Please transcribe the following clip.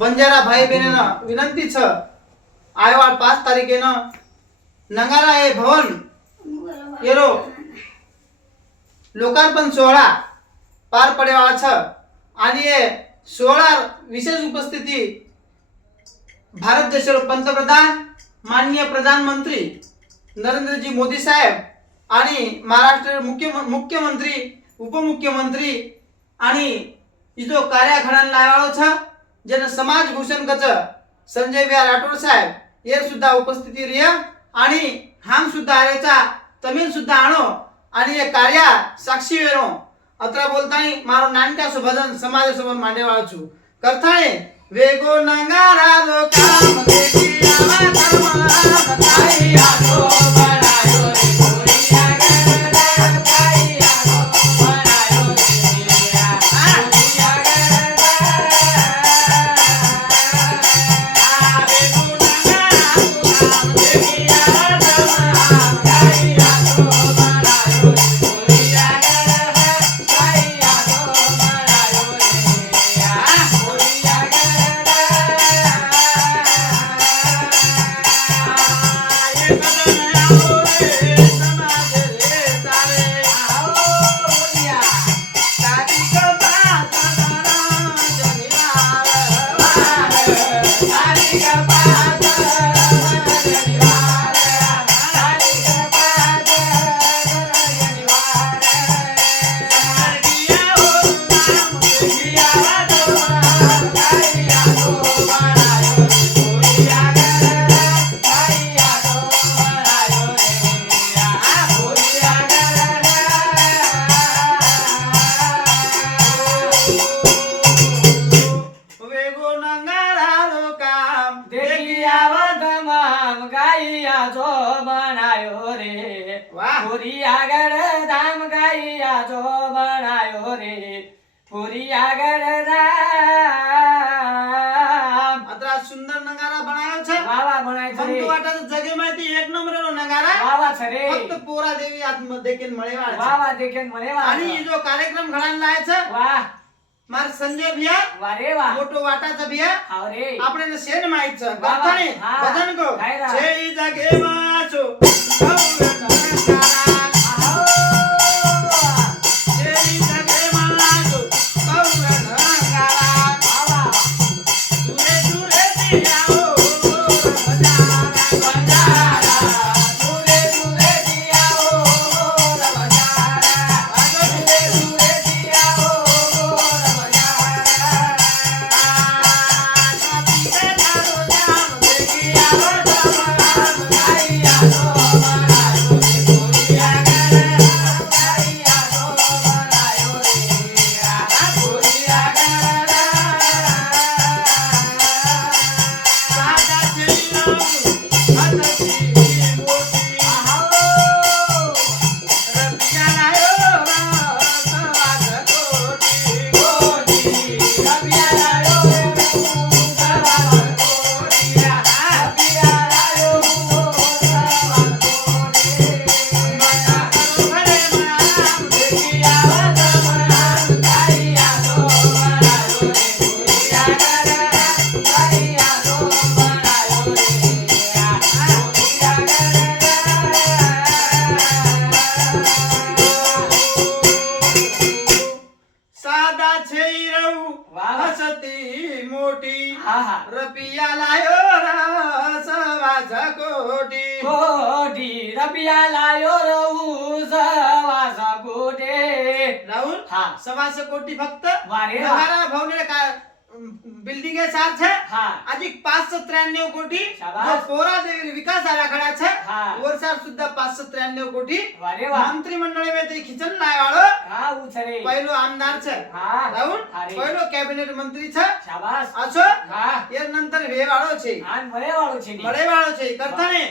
बंजारा भाई बहिणीनं विनंती छ. आयवाळ पाच तारखेनं नंगारा हे भवन येरो. लोकार्पण सोहळा पार पडेवाळा छ आणि हे सोहळा विशेष उपस्थिती भारत देशाचे पंतप्रधान माननीय प्रधानमंत्री नरेंद्रजी मोदी साहेब आणि महाराष्ट्र मुख्य मुख्यमंत्री उपमुख्यमंत्री आणि इजो कार्याखडान लावाळो छ જેને સમાજ ભૂષણ કચ संजय बिहार राठोड साहेब हे सुद्धा उपस्थिती रिय आणि हाम सुद्धा आरेचा तमिळ सुद्धा आणो आणि हे कार्या साक्षी वेरो अत्र बोलतानी मारो नानका सुभजन समाज सोबत मांडे वाळचू करताळे वेगो नंगारा लो काम देखी आवा धर्मला धाम गाईया जो बनायो रे पुरी आगड धाम गाई जो बनायो रे. पुरी आगड धाम. अत्रा सुंदर नगारा बनायो छे. बाबा बनायो छे ती एक नंबर रो नगारा. बाबा रे. फक्त पोरा देवी आत्म देखेन मळेवाळ बाबा देखेन मळेवाळ आणि ये जो कार्यक्रम घडान लाय छे वाह માર સંજય ભૈયા વારે વાહ. મોટો વાટા છે ભૈયા આવરે આપણે શેન માઈક છે? બધાને બધાને કહો. જય જાગે વાચો रपिया लायो रस कोटे. राहुल हा. सवा कोटी फक्त. वारे का बिल्डिंग के साथ है. अधिक पाच त्र्याण्णव कोटी. पोरा जो विकास आराखडा છે हा. वरसार सुद्धा पाचशे त्र्याण्णव कोटी वारे वा. खिचन नाही वाळ हा पहिलो आमदार छ हा. पहिलो कॅबिनेट मंत्री असो? हा. नंतर हे वाळो छे आन मरे वाळू छिनी. बड़े वाळो छे करता नाही